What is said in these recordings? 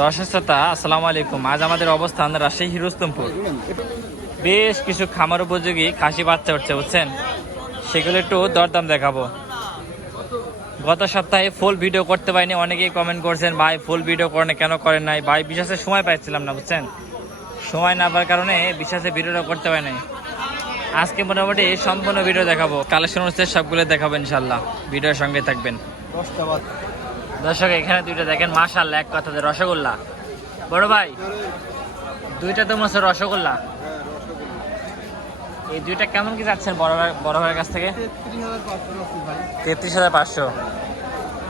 দর্শক শ্রোতা আসসালামু আলাইকুম। আজ আমাদের অবস্থান রাজশাহী রুস্তমপুর। বেশ কিছু খামার উপযোগী খাসি বাচ্চা উঠছে বুঝছেন, সেগুলো একটু দরদাম দেখাবো। গত সপ্তাহে ফুল ভিডিও করতে পারিনি, অনেকেই কমেন্ট করছেন ভাই ফুল ভিডিও করেন কেন করেন নাই। ভাই বিশেষে সময় পাইছিলাম না বুঝছেন, সময় না পাওয়ার কারণে বিশেষে ভিডিওটা করতে পারি নাই। আজকে মোটামুটি সম্পূর্ণ ভিডিও দেখাবো, কালেকশন হচ্ছে সবগুলো দেখাবো ইনশাল্লাহ, ভিডিওর সঙ্গে থাকবেন। দর্শক এখানে দুইটা দেখেন মাশাআল্লাহ, এক কথাতে রসগোল্লা। বড় ভাই দুইটা তো মনে হচ্ছে রসগোল্লা। এই দুইটা কেমন কি যাচ্ছেন বড় ভাইয়ের কাছ থেকে? 33,500।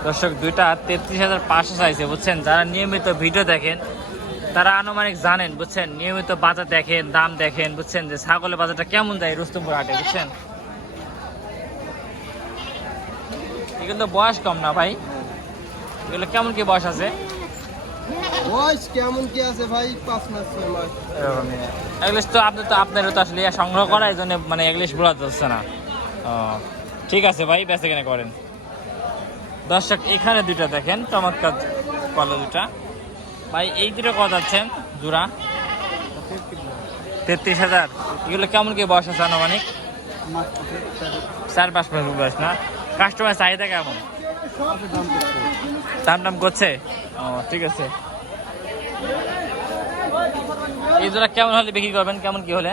দর্শক দুইটা 33,500 চাইছে বুঝছেন। যারা নিয়মিত ভিডিও দেখেন তারা আনুমানিক জানেন বুঝছেন, নিয়মিত বাজার দেখেন, দাম দেখেন বুঝছেন, যে ছাগলের বাজারটা কেমন যায় রুস্তমপুর হাটে বুঝছেন। এগুলো তো বয়স কম না ভাই, এগুলো কেমন কি বয়স আছে? বয়স কেমন কি আছে ভাই, 5 মাস 6 মাস এগুলিশ তো আপনারও তো আসলে সংগ্রহ করা, এই জন্য মানে এগুলিশ বলা যাচ্ছে না। ও ঠিক আছে ভাই, বেঁচে কেনে করেন। দর্শক এখানে দুইটা দেখেন চমৎকার কলা দুটা। ভাই এই দুটো কত যাচ্ছেন জোড়া? 33,000। এগুলো কেমন কি বয়স আছে আনুমানিক? 4-5 মাস বয়স না? কাস্টমার চাহিদা কেমন? দাম করছে? ও ঠিক আছে। এই জোড়া কেমন হলে বিক্রি করবেন, কেমন কি হলে?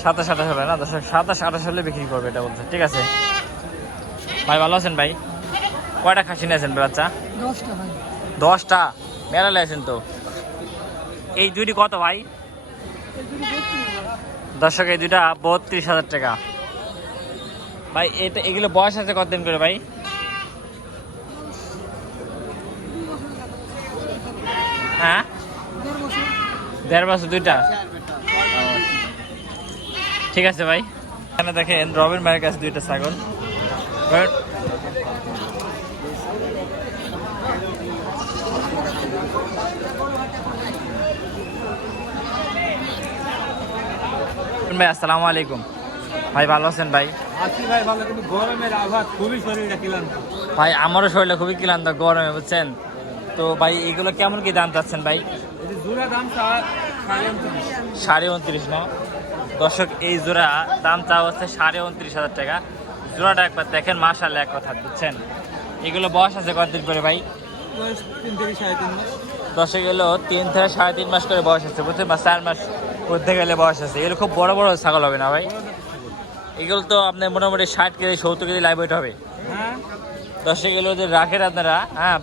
27-28 হলে না দর্শক, 27-28 হলে বিক্রি করবে এটা বলছে। ঠিক আছে ভাই, ভালো আছেন ভাই? কয়টা খাসি নিয়েছেন বাচ্চা? 10টা ভাই। 10টা? মেলা নিয়েছেন তো। এই দুইটি কত ভাই? দর্শক এই দুইটা 32,000 টাকা ভাই। এগুলো বয়স আছে কতদিন করে ভাই? হ্যাঁ 1.5 বছর দুইটা। ঠিক আছে ভাই। এখানে দেখেন রবিন ভাইয়ের কাছে দুইটা ছাগল। ভাই আসসালামু আলাইকুম। ভাই ভালো আছেন ভাই? আছি ভাই ভালো, কিন্তু গরমের আবহাওয়া খুবই শরীরটা ক্লান্ত ভাই আমারও শরীরটা খুবই ক্লান্ত গরমে বুঝছেন। তো ভাই এগুলো কেমন কি দাম চাচ্ছেন ভাই? এই জোড়া দাম 29.5 না? দর্শক এই জোড়া দাম চাওয়া হচ্ছে 29,500 টাকা। জোড়াটা একবার দেখেন মাশাআল্লাহ, এক কথা বুঝছেন। এগুলো বয়স আছে কতদিন করে ভাই? 3 থেকে 3.5 মাস। দর্শক এগুলো 3 থেকে 3.5 মাস করে বয়স আছে বুঝছেন, বা 4 মাস করতে গেলে বয়স আছে। এগুলো খুব বড় বড় ছাগল হবে না ভাই? এগুলো তো আপনার মোটামুটি 60 কেজি 70 কেজি লাইভ ওয়েট হবে। হ্যাঁ দর্শক এগুলো যে রাখেন আপনারা, হ্যাঁ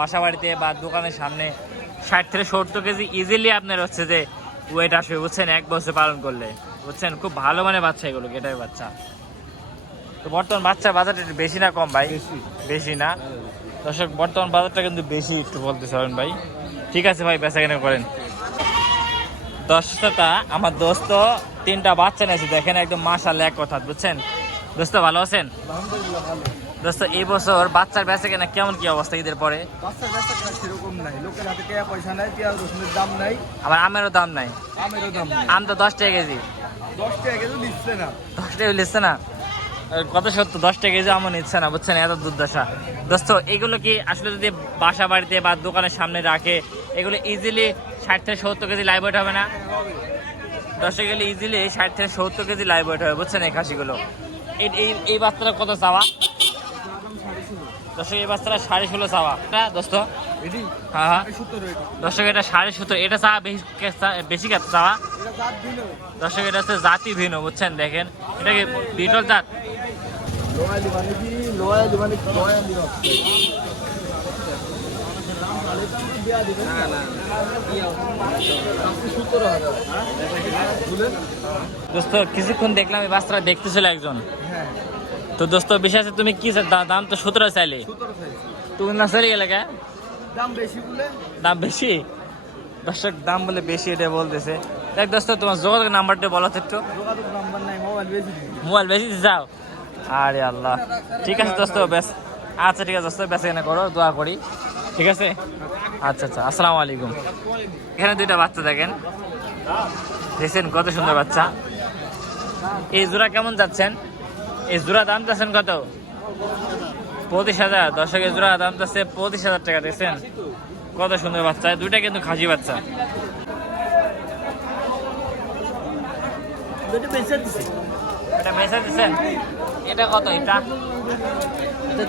বাসা বাড়িতে বা দোকানের সামনে 60 থেকে 70 কেজি ইজিলি আপনার হচ্ছে যে ওয়েট আসবে বুঝছেন, 1 বছর পালন করলে বুঝছেন। খুব ভালো মানে বাচ্চা এগুলো, এটাই বাচ্চা। তো বর্তমান বাচ্চা বাজারটা একটু বেশি না কম ভাই? বেশি না দর্শক, বর্তমান বাজারটা কিন্তু বেশি একটু বলতে চাবেন ভাই। ঠিক আছে ভাই, বেচা কেনা করেন। দর্শকটা আমার দোস্ত 3টা বাচ্চা নিয়েছে দেখেন, একদম মাশাআল্লাহ, এক কথা বুঝছেন। দোস্ত ভালো আছেন? আলহামদুলিল্লাহ ভালো। দোস্ত এই বছর বাচ্চার বেচা কেনা কেমন কি অবস্থা ঈদের পরে? বাচ্চা কাচ্চা কেনা সেরকম নাই, লোকের হাতে টাকা পয়সা নাই, পেঁয়াজ রসুনের দাম নাই, আবার আমেরও দাম নাই। আমেরও দাম নাই। আম তো 10 টাকা কেজি। 10 টাকা কেজি নিচ্ছে না। 10 টাকা নিচ্ছে না? কত সত্য, 10 টাকা কেজি আমও নিচ্ছে না বুঝছেন, এত দুর্দশা। দোস্ত এগুলো কি আসলে যদি বাসা বাড়িতে বা দোকানের সামনে রাখে, এগুলো ইজিলি 60 থেকে 70 কেজি লাইভ ওয়েট হবে না? 10 গেলে ইজিলি 60 থেকে 70 কেজি লাইভ ওয়েট হবে বুঝছেন এই খাসিগুলো। এই বাচ্চাটা কত চাওয়া? দর্শক এই বাচ্চাটা 16.5 চাওয়া না দোস্ত? হ্যাঁ হ্যাঁ দর্শক এটা 17.5, এটা চাওয়া বেশি চাওয়া। দর্শক এটা হচ্ছে জাতি ভিন্ন বুঝছেন, দেখেন এটা কি বিটল জাত? দোস্ত কিছুক্ষণ দেখলাম এই বাচ্চাটা দেখতেছিল একজন, তো দোস্ত বিষয় আছে তুমি কি দাম তো 17 চাইলে, তুমি না সরে গেলে কে? দাম বেশি দর্শক, দাম বলে বেশি এটা বলতেছে। দেখ দোস্ত তোমার যোগাযোগ নাম্বারটা বলো তো একটু। মোবাইল বেশি যাও? আরে আল্লাহ, ঠিক আছে দোস্ত বেশ, আচ্ছা ঠিক আছে দোস্ত, বেশ এখানে করো, দোয়া করি। ঠিক আছে আচ্ছা আচ্ছা, আসসালামু আলাইকুম। এখানে দুইটা বাচ্চা দেখেন, দেখছেন কত সুন্দর বাচ্চা। এই জোড়া কেমন যাচ্ছেন? এই জোড়া দাম যাচ্ছেন কত? 25,000 দর্শকের জোড়া দাম তো 25,000 টাকা। দেখছেন কত সুন্দর বাচ্চা, দুইটা কিন্তু খাসি বাচ্চা। এটা বেচে দিচ্ছেন, এটা কত? এটার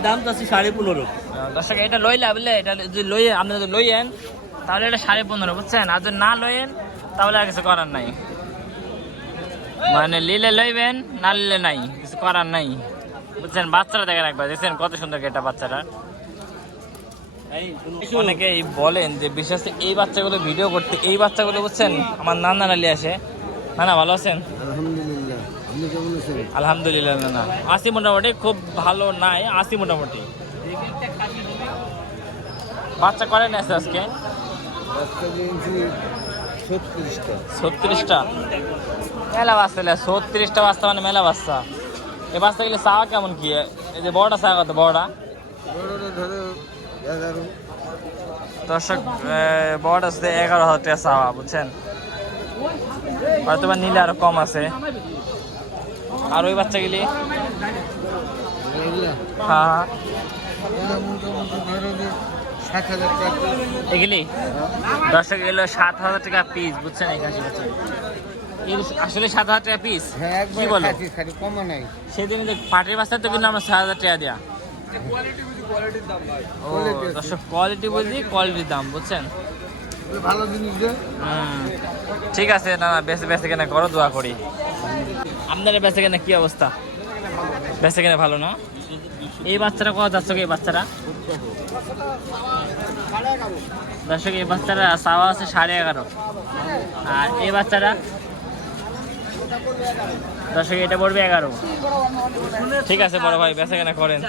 দাম তো আছে 15.5। দর্শক এটা লইলে বুঝলে, এটা যদি লইয়ে আপনি যদি লইয়েন তাহলে এটা 15.5 বুঝছেন, আর যদি না লইয়েন তাহলে আর কিছু করার নাই। মানে লিলে লইবেন, না লিলে নাই, কিছু করার নাই বুঝছেন। বাচ্চারা দেখে রাখবা, দেখছেন কত সুন্দর এটা বাচ্চাটা। অনেকেই বলেন যে বিশেষ এই বাচ্চাগুলো ভিডিও করতে, এই বাচ্চাগুলো বুঝছেন আমার নানারা নিয়ে আসে। নানা ভালো আছেন? আলহামদুলিল্লাহ, আপনি কেমন আছেন? আলহামদুলিল্লাহ নানা, আছি মোটামুটি, খুব ভালো নাই, আছি মোটামুটি। বাচ্চা করেন আছে আজকে 36টা। মেলা বাচ্চা, 36টা বাচ্চা মানে মেলা বাচ্চা। এই বাচ্চাগুলো চাওয়া কেমন কি? এই যে বড়টা চাওয়া কত? বড়টা দর্শক বড়টা হচ্ছে 11,000 টাকা চাওয়া বুঝছেন, হয়তো বা নিলে আরো কম আছে। আর ওই বাচ্চাগুলি হ্যাঁ এগুলি দর্শক এগুলো 7,000 টাকা পিস বুঝছেন। এই খাসি বাচ্চা আসলে 7,000 টাকা পিস, কি বলো? সেদিন যে পাটির বাচ্চা তো কিন্তু আমরা 6,000 টাকা দেয়া। ও দর্শক কোয়ালিটি বুঝি, কোয়ালিটির দাম বুঝছেন। ভালো জিনিস। ঠিক আছে না, বেঁচে বেঁচে কেনা করো, দোয়া করি। আপনাদের বেঁচে কেনা কি অবস্থা? বেঁচে কেনা ভালো না? এই বাচ্চারা কত যাচ্ছে? এই বাচ্চারা দর্শক এই বাচ্চারা চাওয়া আছে 11.5, আর এই বাচ্চারা দর্শক এটা পড়বে 11। ঠিক আছে বড় ভাই, বেঁচে কেনা করেন।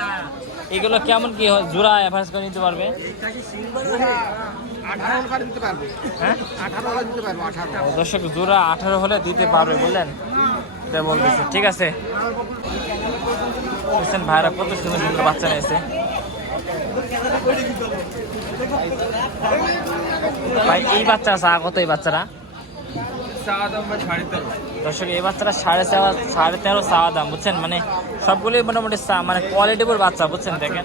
এগুলো কেমন কি জোড়া অ্যাভারেজ করে নিতে পারবে? হ্যাঁ দর্শক জোড়া 18 হলে দিতে পারবে বললেন, এটা বলতেছে। ঠিক আছে বুঝছেন, ভাইরা কত সুন্দর সুন্দর বাচ্চা নিয়েছে ভাই। এই বাচ্চা চা কত? এই বাচ্চারা দর্শক এই বাচ্চারা 13.5 চাওয়া দাম বুঝছেন। মানে সবগুলোই মোটামুটি মানে কোয়ালিটিফুল বাচ্চা বুঝছেন। দেখেন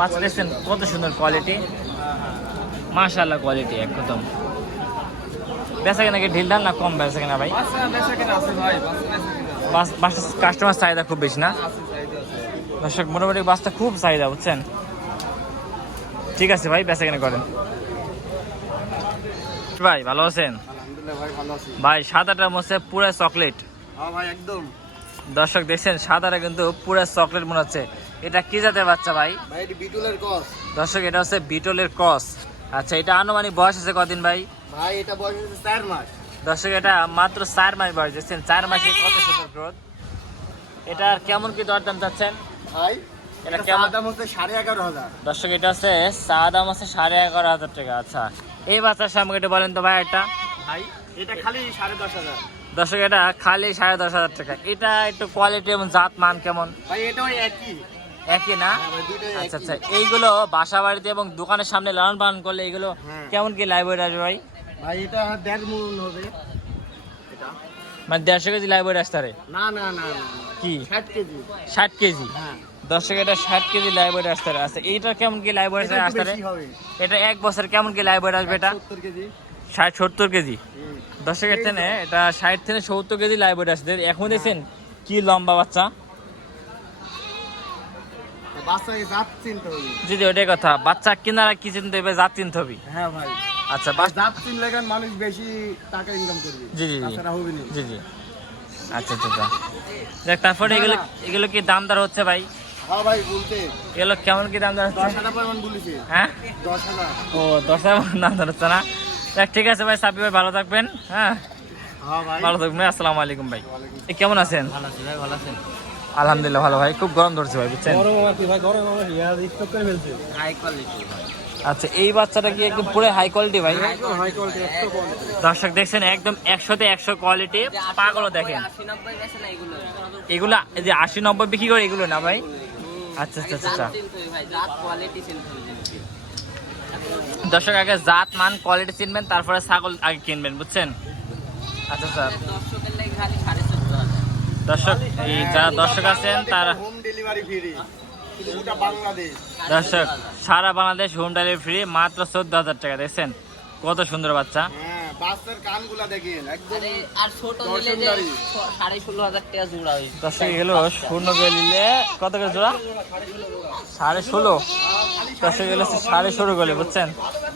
বাচ্চা দেখছেন কত সুন্দর কোয়ালিটি, মাশাআল্লাহ কোয়ালিটি একদম। বেচা কেনা কি ঢিল ঢাল না কম বেচা কেনা ভাই? কাস্টমার চাহিদা খুব বেশি না দর্শক, মোটামুটি বাসটা খুব চাহিদা বুঝছেন। ঠিক আছে ভাই, বেচা কেনা করেন। ভাই ভালো আছেন? ভাই সাদাটার মধ্যে পুরো চকলেট। ভাই একদম দর্শক দেখছেন সাদাটা কিন্তু পুরো চকলেট মনে হচ্ছে। এটা কি জাতের বাচ্চা ভাই? বিটলের ক্রস। দর্শক এটা হচ্ছে বিটলের ক্রস। আচ্ছা এটা আনুমানিক বয়স আছে কদিন ভাই? ভাই এটা বয়স হচ্ছে 4 মাস। দর্শক এটা মাত্র 4 মাস বয়স, দেখছেন 4 মাসে কত সুন্দর গ্রোথ। এটা কেমন কি দরদাম চাচ্ছেন ভাই? এটা কেমন দাম হচ্ছে 11,500। দর্শক এটা হচ্ছে চা দাম আছে 11,500 টাকা। আচ্ছা এই বাচ্চার সামনে এটা বলেন তো ভাই, এটা ভাই এটা খালি 10,500। দর্শক এটা খালি 10,500 টাকা। এটা একটু কোয়ালিটি এবং জাত মান কেমন ভাই? এটাও একই না? আচ্ছা আচ্ছা এইগুলো বাসা বাড়িতে এবং দোকানের সামনে লালন পালন করলে এগুলো কেমন কি লাইব্রেরি আসবে ভাই? ভাই এটা 1.5 মণ হবে। এটা মানে 150 কেজি লাইব্রেরি আসতে পারে? না না না কি 60 কেজি? 60 কেজি? হ্যাঁ দর্শক এটা 60 কেজি লাইব্রেরি আসতে পারে। আচ্ছা এইটা কেমন কি লাইব্রেরি আসতে পারে? এটা 1 বছর কেমন কি লাইব্রেরি আসবে? এটা 70 কেজি। 60-70 কেজি দর্শক এখানে এটা 60 থেকে 70 কেজি লাইব্রেরি আসছে। এখন দেখছেন কি লম্বা বাচ্চা। বাচ্চাকে জাত চিনতে হবে। জি জি ওটাই কথা, বাচ্চা কিনারা কি চিনতে হবে? জাত চিনতে হবে। হ্যাঁ ভাই। আচ্ছা জাত চিনলে কেন মানুষ বেশি টাকা ইনকাম করবে। জি জি তাছাড়া হবে না। জি জি আচ্ছা আচ্ছা দেখ তারপরে এগুলো কি দাম দর হচ্ছে ভাই? হ্যাঁ ভাই বলতে এগুলো কেমন কি দাম দর হচ্ছে? 10,000 পরিমাণ বলেছি। হ্যাঁ 10,000। ও 10,000 দাম দর হচ্ছে না? দেখ ঠিক আছে ভাই, সাব্বির ভাই ভালো থাকবেন। হ্যাঁ হ্যাঁ ভাই ভালো থাকবেন। আসসালামু আলাইকুম ভাই। কেমন আছেন? ভালো আছি ভাই। ভালো আছেন? আলহামদুলিল্লাহ ভালো ভাই, খুব গরম ধরছে ভাই বুঝছেন। গরম আর কি ভাই, গরম আমার ইয়ার স্টক করে ফেলছে। হাই কোয়ালিটি ভাই। আচ্ছা এই বাচ্চাটা কি একদম পুরো হাই কোয়ালিটি ভাই? High quality 100 quality. দর্শক দেখছেন একদম 100 তে 100 কোয়ালিটি। পাগুলো দেখেন, 80-90 বেচে না এগুলো। এগুলা এই যে 80-90 বিক্রি করে এগুলো না ভাই? আচ্ছা আচ্ছা আচ্ছা ভাই জাত কোয়ালিটি চিনতে হবে। দর্শক আগে জাত মান কোয়ালিটি চিনবেন, তারপরে ছাগল আগে কিনবেন বুঝছেন। আচ্ছা স্যার দর্শকের লাগি খালি 14,500। দর্শক এই যারা দর্শক আছেন তারা হোম ডেলিভারি ফ্রি। এটা বাংলাদেশ। দর্শক সারা বাংলাদেশ হোম ডেলিভারি ফ্রি, মাত্র 14,000 টাকা। দেখছেন কত সুন্দর বাচ্চা। হ্যাঁ, বাচ্চার কানগুলা দেখেন একদম আরে আর ছোট নিলে যে 16,500 টাকা জোড়া হইছে। দর্শক এগুলো শূন্য করে নিলে কত করে জোড়া? 16.5। দর্শক এগুলো 16.5 করে, বুঝছেন?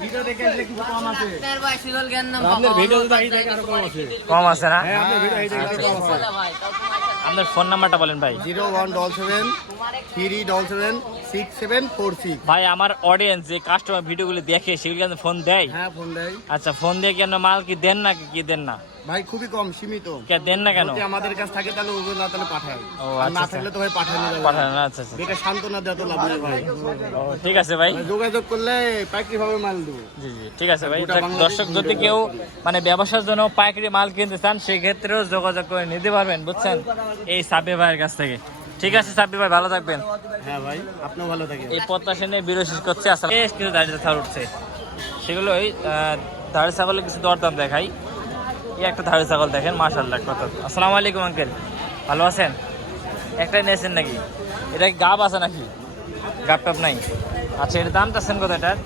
ভিডিও দেখে আসলে কিছু কম আছে। আপনার ভাই সিরল জ্ঞান নাম আপনার ভিডিও তো এই জায়গায় আরো কম আছে। কম আছে না? হ্যাঁ, আপনার ভিডিও এই জায়গায় আরো কম আছে। ভাই তাও তোমার আপনার ফোন নাম্বারটা বলেন ভাই। 0177 377 6746। ভাই আমার অডিয়েন্স যে কাস্টমার ভিডিওগুলো দেখে সেগুলো ফোন দেয়? হ্যাঁ, ফোন দেয় আচ্ছা, ফোন দিয়ে কেন মাল কি দেন না, কি দেন না? ভাই, খুবই কম, সীমিত। কে দেন না কেন? যদি আমাদের কাছে থাকে তাহলে ওগুলো না তাহলে পাঠায়। ও, আর আচ্ছা, না আচ্ছা। থাকলে তো ভাই পাঠানো যাবে পাঠান না। না? আচ্ছা আচ্ছা। এটা সান্ত্বনা দেওয়া তো লাভ নেই ভাই। ও, ঠিক আছে ভাই। ভাই, যোগাযোগ করলে পাইকারি ভাবে মাল দেবো। জি জি, ঠিক আছে ভাই। গোটা বাংলাদেশ দর্শক যদি কেউ মানে ব্যবসার জন্য পাইকারি মাল কিনতে চান সেক্ষেত্রেও যোগাযোগ করে নিতে পারবেন, বুঝছেন, এই সাব্বির ভাইয়ের কাছ থেকে। ঠিক আছে সাব্বির ভাই, ভালো থাকবেন। হ্যাঁ ভাই, আপনিও ভালো থাকেন। এই প্রত্যাশা নিয়ে ভিডিও শেষ করছে। আসলে বেশ কিছু দাঁড়িয়ে ছাড় উঠছে, সেগুলো ওই দাঁড়ি ছাগলের কিছু দরদাম দেখাই। এই একটা ধাড়ি ছাগল দেখেন, মাশাআল্লাহ কত। আসসালামু আলাইকুম আঙ্কেল, ভালো আছেন? একটাই নিয়েছেন নাকি? এটা কি গাব আছে নাকি? গাব টাপ নাই? আচ্ছা, এটার দাম চাচ্ছেন কত? এটার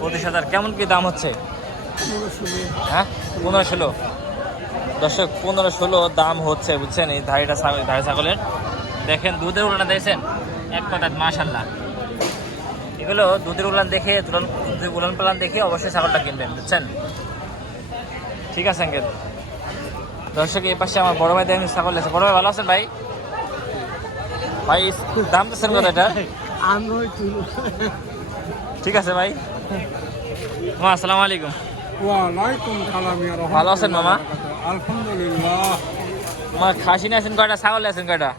25,000। কেমন কি দাম হচ্ছে? হ্যাঁ, 15-16। দর্শক 15-16 দাম হচ্ছে, বুঝছেন, এই ধাড়ি ছাগলের। দেখেন দুধের উলান দেখছেন, এক কথা মাশাআল্লাহ। এগুলো দুধের উলান দেখে, উলান পালান দেখে অবশ্যই ছাগলটা কিনবেন, বুঝছেন। ঠিক আছে আঙ্কেল। দর্শক এই পাশে আমার বড় ভাই দেখেন ছাগল আছে। বড় ভাই ভালো আছেন ভাই? ভাই দাম দিচ্ছেন কত এটা? ঠিক আছে ভাই। মামা আসসালামু আলাইকুম। ওয়ালাইকুম সালাম ইয়া রাহমাতুল্লাহ। ভালো আছেন মামা? আলহামদুলিল্লাহ। আমার খাসি নিয়েছেন কয়টা, ছাগল নিয়েছেন কয়টা?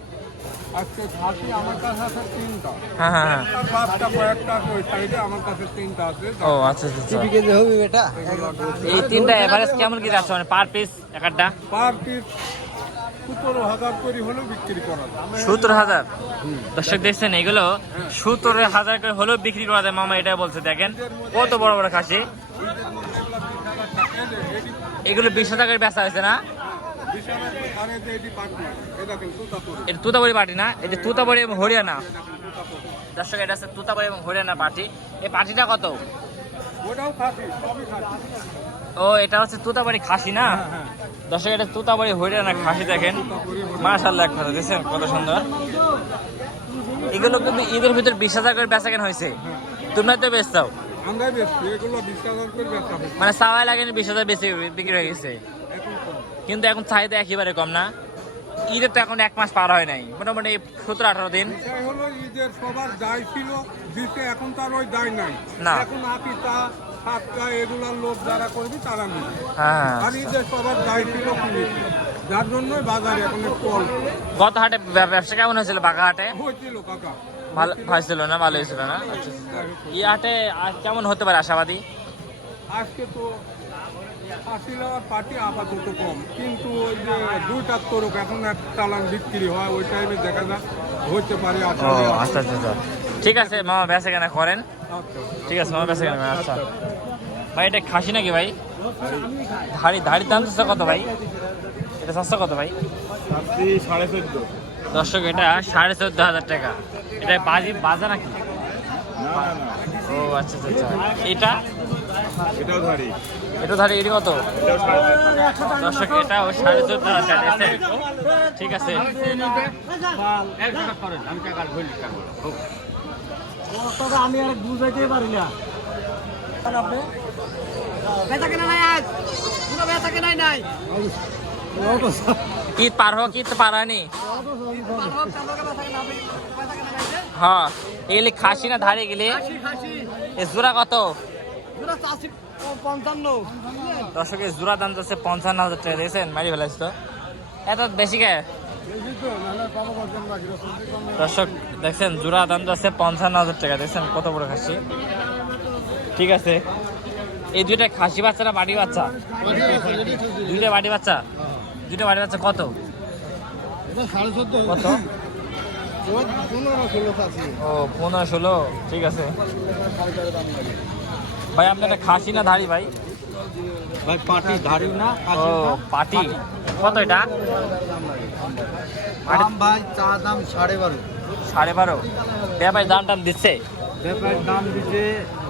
আজকে খাসি আমার কাছে আছে 3টা। হ্যাঁ হ্যাঁ হ্যাঁ। আর 5টা কয়েকটা আছে ওই সাইডে, আমার কাছে 3টা আছে। ও আচ্ছা আচ্ছা আচ্ছা। কেজি হবে এটা? এই তিনটা এভারেজ কেমন কি যাচ্ছে, মানে পার পিস এক একটা? পার পিস 17,000 করে হলেও বিক্রি করা যায়। 17,000। দর্শক দেখছেন এগুলো 17,000 করে হলেও বিক্রি করা যায়। মামা এটাই বলছে, দেখেন কত বড় বড় খাসি। এগুলো 20,000 করে বেচা হয়েছে না? এটা তুতাবাড়ি পার্টি না? এটা তুতাবাড়ি এবং হরিয়ানা। দর্শক এটা হচ্ছে তুতাবাড়ি এবং হরিয়ানা পার্টি। এই পার্টিটা কত? ওটাও খাসি, সবই খাসি। ও, এটা হচ্ছে তুতাবাড়ি খাসি না? দর্শক এটা তুতাবাড়ি হরিয়ানা খাসি, দেখেন মাশাআল্লাহ এক কথা, দেখছেন কত সুন্দর। এগুলো কিন্তু ঈদের ভিতর 20,000 করে বেচা কেন হয়েছে, তোমরা তো বেচতাও? আমরাই বেশি, এগুলো 20,000 করে বেচা হয়। মানে চাওয়াই লাগেনি 20,000 বেশি বিক্রি হয়ে গেছে, এখন কম। কিন্তু এখন চাহিদা একেবারে কম না? ঈদের তো এখন 1 মাস পার হয় নাই, মোটামুটি 17-18 দিন। বিষয় হলো ঈদের সবার দায় ছিল দিতে, এখন তার ওই দায় নাই। না। এখন আপিতা সাতটা এগুলার লোক যারা করবি তারা নেবে। হ্যাঁ, আর ঈদের সবার দায় ছিল কিনে, যার জন্য বাজারে এখন একটু অল্প গত হাটে ব্যবসা কেমন হয়েছিল? বাঘা হাটে হয়েছিল কাকা। ভালো হয়েছিল না? ভালো হয়েছিল না? আচ্ছা আচ্ছা। এই হাটে আর কেমন হতে পারে আশাবাদী? আজকে তো ফাঁসি নেওয়ার পার্টি আপাতত কম, কিন্তু ওই যে 2টা তরুক এখন এক চালান বিক্রি হয়, ওই টাইমে দেখা যাক হতে পারে। ও আচ্ছা আচ্ছা আচ্ছা, ঠিক আছে মামা, বেচা কেনা করেন। ঠিক আছে মামা, বেচা কেনা করেন। আচ্ছা ভাই, এটা খাসি নাকি ভাই? ধাড়ির দাম চাচ্ছে কত ভাই? এটা চাচ্ছে কত ভাই? 14.5। দর্শক এটা 14,500 টাকা। এটা বাজা নাকি? ও আচ্ছা আচ্ছা আচ্ছা। এটা এটাও ধরি। এটা ধারে এটি কত? দর্শক এটাও 14,500 টাকা। ঠিক আছে, আমি আর বুঝাইতে পারি না। বেচা কেনা নাই আজ, পুরো বেচা কেনাই নাই। কি পার হোক, কি তো পারানি। হ্যাঁ, এগুলি খাসি না ধারে গেলে? এ জোড়া কত? 55। দর্শকের জোড়া দাম যাচ্ছে 55,000 টাকা। দেখছেন মারি ফেলাইছ তো, এত বেশি কে? দর্শক দেখছেন জোড়া দাম যাচ্ছে 55,000 টাকা। দেখছেন কত বড় খাসি। ঠিক আছে, এই দুইটা খাসি বাচ্চারা বাড়ি বাচ্চা? দুইটা বাড়ি বাচ্চা? দুইটা বাড়ি বাচ্চা কত? কত? 15-16। ও 15-16। ঠিক আছে ভাই, আপনার এটা খাসি না ধাড়ি ভাই? ভাই পাটি ধারি না, ও পাটি। কত এটা? দাম ভাই চা দাম 12.5। 12.5। ব্যাপারী দাম টাম দিচ্ছে? ব্যাপার দাম দিতে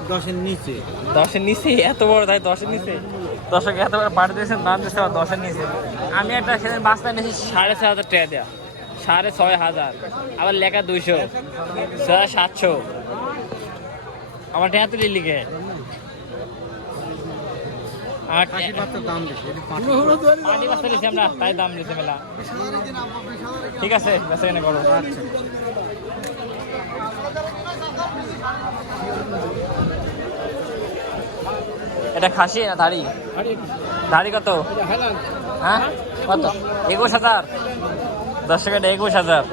10-এর নিচে। 10-এর নিচে? এত বড় তাই 10-এর নিচে? দর্শক এত বড় পাটি দিয়েছেন, দাম দিচ্ছে আবার 10-এর নিচে। আমি একটা সেদিন বাস্তা নিয়েছি 6,500 টাকা দেওয়া, 6,500, আবার লেখা 200, 700। আমার টাকা তুলি লিখে আমার দাম বেশি। পাটি বাস্তা নিয়েছি আমরা, তাই দাম দিতে মেলা। ঠিক আছে, বেচা কেনা করো। এটা খাসি না ধাড়ি? ধাড়ি কত? হ্যাঁ কত? 21,000। দর্শক এটা 21,000।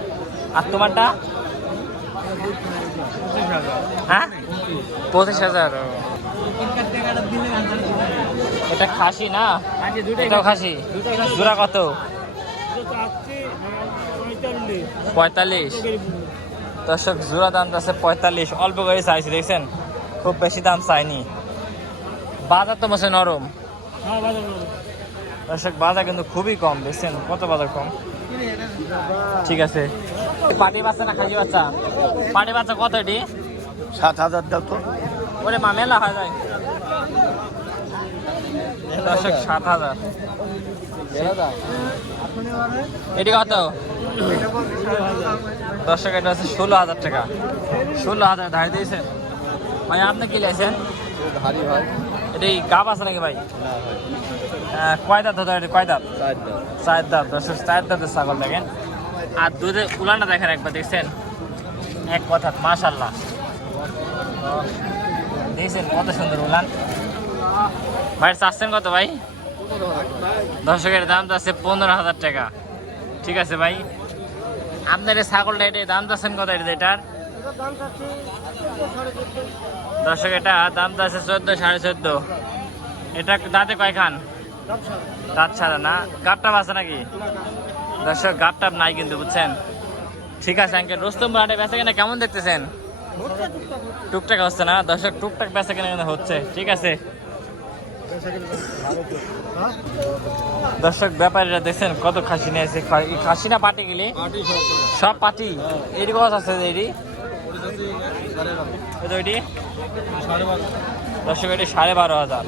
আর তোমারটা? হ্যাঁ 25,000। এটা খাসি না? এটাও খাসি। জোড়া কত? 45। দর্শক জোড়া দাম আছে 45। অল্প করে চাইছি, দেখছেন, খুব বেশি দাম চাইনি। বাজার তো মনে নরম। দর্শক বাজার কিন্তু খুবই কম, দেখছেন কত বাজার কম। ঠিক আছে। পাটি বাচ্চা না খাসি বাচ্চা? পাটি বাচ্চা কত এটি? 7,000 দাও তো। ওরে মা মেলা হয় যায়। দর্শক 7,000। এটি কত? দর্শক এটা হচ্ছে 16,000 টাকা। 16,000 ধার দিয়েছেন ভাই? আপনি কি লাইছেন? ভারী ভাই। এটি গাব আছে নাকি ভাই? কয় দাঁত হতো এটি? কয় দাঁত? 4 দাঁত। দর্শক 4 দাঁতের ছাগল দেখেন। আর দুধের উলানটা দেখেন একবার, দেখছেন এক কথা মাশাআল্লাহ। দেখছেন কত সুন্দর উলান। ভাই চাচ্ছেন কত ভাই? দর্শকের দাম আছে 15,000 টাকা। ঠিক আছে ভাই, আপনার এই ছাগলটা এটা দাম চাচ্ছেন কত? এটার দর্শক এটা দাম আছে 14, 14.5। এটা দাঁতে কয় খান? দাঁত ছাড়া না? গাবটাপ আছে নাকি? দর্শক গাবটাপ নাই কিন্তু, বুঝছেন। ঠিক আছে আঙ্কেল, রুস্তমপুর হাটে বেচা কেনা কেমন দেখতেছেন? টুকটাক হচ্ছে না? দর্শক টুকটাক বেচা কেনা হচ্ছে। ঠিক আছে দর্শক, ব্যাপারীরা দেখছেন কত খাসি নিয়েছে। খাসি না পাটি গেলি? সব পাটি। এটি কত আছে? এটি দর্শক এটি 12,500।